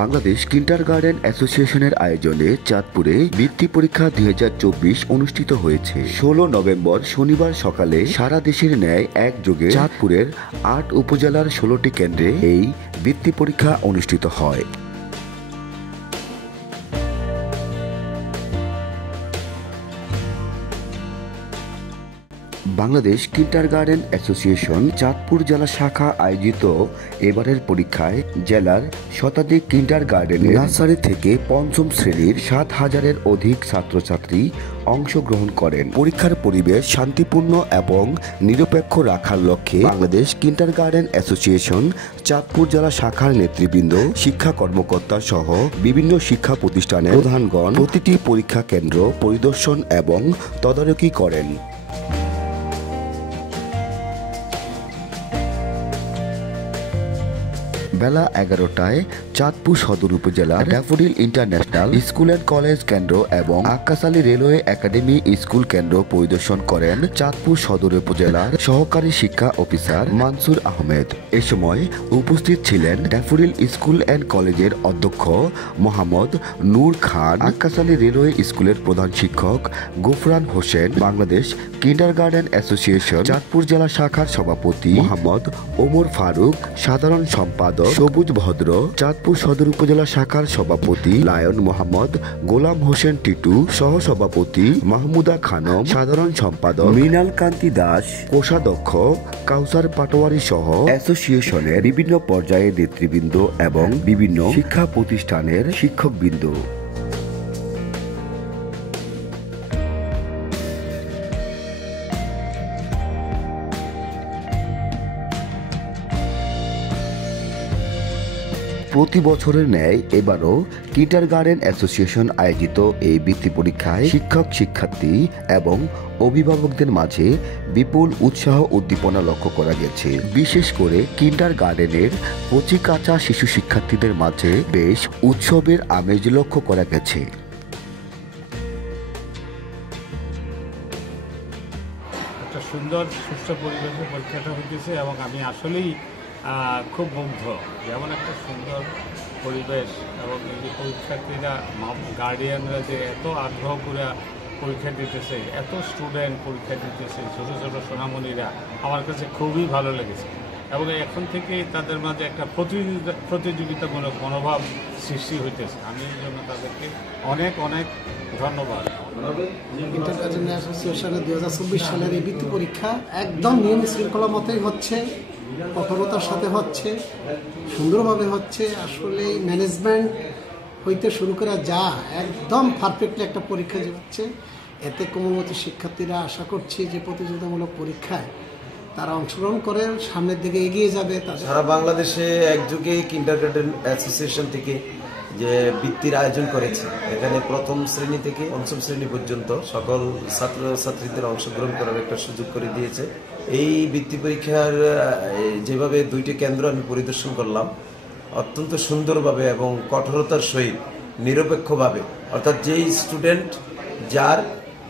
Bangladesh kindergarten অ্যাসোসিয়েশনের আয়োজনে চাঁদপুরে বৃত্তি পরীক্ষা 2024 অনুষ্ঠিত হয়েছে। 16 নভেম্বর শনিবার সকালে সারা দেশের ন্যায় একযোগে চাঁদপুরের 8 উপজেলার 16টি কেন্দ্রে এই বৃত্তি পরীক্ষা অনুষ্ঠিত হয়। বাংলাদেশ কিন্ডারগার্টেন অ্যাসোসিয়েশন চাঁদপুর জেলা শাখা আয়োজিত এবারের পরীক্ষায় জেলার শতাধিক কিন্ডারগার্টেন নার্সারি থেকে পঞ্চম শ্রেণীর 7,000-এর অধিক ছাত্রছাত্রী অংশগ্রহণ করেন। পরীক্ষার পরিবেশ শান্তিপূর্ণ এবং নিরপেক্ষ রাখার লক্ষ্যে বাংলাদেশ কিন্ডারগার্টেন অ্যাসোসিয়েশন চাঁদপুর জেলা শাখার নেতৃবৃন্দ, শিক্ষা কর্মকর্তা সহ বিভিন্ন শিক্ষা প্রতিষ্ঠানের প্রধানগণ প্রতিটি পরীক্ষা কেন্দ্র পরিদর্শন এবং তদারকি করেন। বেলা 11টায় চাঁদপুর সদর উপজেলার daffodil international school and college কেন্দ্র এবং আক্কাস-আলী রেলওয়ে একাডেমি স্কুল কেন্দ্র পরিদর্শন করেন চাঁদপুর সদর উপজেলার সহকারী শিক্ষা অফিসার মানসুর আহমেদ। এ সময় উপস্থিত ছিলেন ড্যাফোডিল স্কুল অ্যান্ড কলেজের অধ্যক্ষ মোহাম্মদ নূর খান, আক্কাস-আলী রেলওয়ে স্কুলের প্রধান শিক্ষক গোফরান হোসেন, বাংলাদেশ কিন্ডারগার্টেন অ্যাসোসিয়েশন চাঁদপুর জেলা শাখার সভাপতি মোহাম্মদ ওমর ফারুক, সাধারণ সম্পাদক সবুজ ভদ্র, চাঁদপুর সদর উপজেলা শাখার সভাপতি লায়ন মোহাম্মদ গোলাম হোসেন টিটু, সহ সভাপতি মাহমুদা খানম, সাধারণ সম্পাদক মৃণাল কান্তি দাস, কোষাধ্যক্ষ কাউসার পাটোয়ারি সহ অ্যাসোসিয়েশনের বিভিন্ন পর্যায়ের নেতৃবৃন্দ এবং বিভিন্ন শিক্ষা প্রতিষ্ঠানের শিক্ষকবৃন্দ। প্রতি বছরের ন্যায় এবারও কিন্ডারগার্টেন অ্যাসোসিয়েশন আয়োজিত এই বৃত্তি পরীক্ষায় শিক্ষক, শিক্ষার্থী এবং অভিভাবকদের মাঝে বিপুল উৎসাহ উদ্দীপনা লক্ষ্য করা গেছে। বিশেষ করে কিন্ডারগার্টেনের কচি-কাঁচা শিশু শিক্ষার্থীদের মাঝে বেশ উৎসবের আমেজ লক্ষ্য করা গেছে। একটা সুন্দর সুষ্ঠু পরিবেশে পরীক্ষাটা হইতেছে এবং আমি আসলেই খুব মুগ্ধ। যেমন একটা সুন্দর পরিবেশ এবং এই যে পরীক্ষার্থীরা, গার্ডিয়ানরা যে এত আগ্রহ করে পরীক্ষা দিতেছে, এত স্টুডেন্ট পরীক্ষা দিতেছে, ছোটো ছোটো সোনামণিরা, আমার কাছে খুবই ভালো লেগেছে এবং এখন থেকে তাদের মাঝে একটা প্রতিযোগিতামূলক মনোভাব সৃষ্টি হইতেছে। আমি এই জন্য তাদেরকে অনেক অনেক ধন্যবাদ। কিন্ডারগার্টেন অ্যাসোসিয়েশনের 2024 সালের এই বৃত্তি পরীক্ষা একদম নিয়ম শৃঙ্খলা মতোই হচ্ছে, কঠোরতার সাথে হচ্ছে, সুন্দরভাবে হচ্ছে। আসলে ম্যানেজমেন্ট হইতে শুরু করে যা একদম পারফেক্টলি একটা পরীক্ষা হচ্ছে। এতে কোমলমতি শিক্ষার্থীরা আশা করছি যে প্রতিযোগিতামূলক পরীক্ষায় তারা অংশগ্রহণ করে সামনের দিকে এগিয়ে যাবে। সারা বাংলাদেশে একযোগে কিন্ডারগার্টেন অ্যাসোসিয়েশন থেকে যে বৃত্তির আয়োজন করেছে, এখানে প্রথম শ্রেণী থেকে পঞ্চম শ্রেণী পর্যন্ত সকল ছাত্রছাত্রীদের অংশগ্রহণ করার একটা সুযোগ করে দিয়েছে। এই বৃত্তি পরীক্ষার যেভাবে 2টি কেন্দ্র আমি পরিদর্শন করলাম, অত্যন্ত সুন্দরভাবে এবং কঠোরতার সহিত নিরপেক্ষভাবে, অর্থাৎ যেই স্টুডেন্ট যার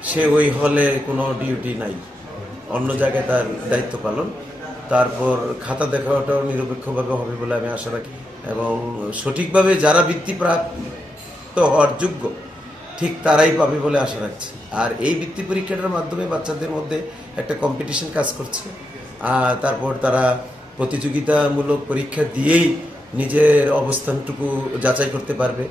সে ওই হলে কোনো ডিউটি নাই, অন্য জায়গায় তার দায়িত্ব পালন, তারপর খাতা দেখাটাও নিরপেক্ষভাবে হবে বলে আমি আশা রাখি এবং সঠিকভাবে যারা বৃত্তিপ্রাপ্ত হওয়ার যোগ্য ঠিক তারাই পাবে বলে আশা রাখছি। আর এই বৃত্তি পরীক্ষাটার মাধ্যমে বাচ্চাদের মধ্যে একটা কম্পিটিশন কাজ করছে, তারপর তারা প্রতিযোগিতামূলক পরীক্ষা দিয়েই নিজের অবস্থানটুকু যাচাই করতে পারবে।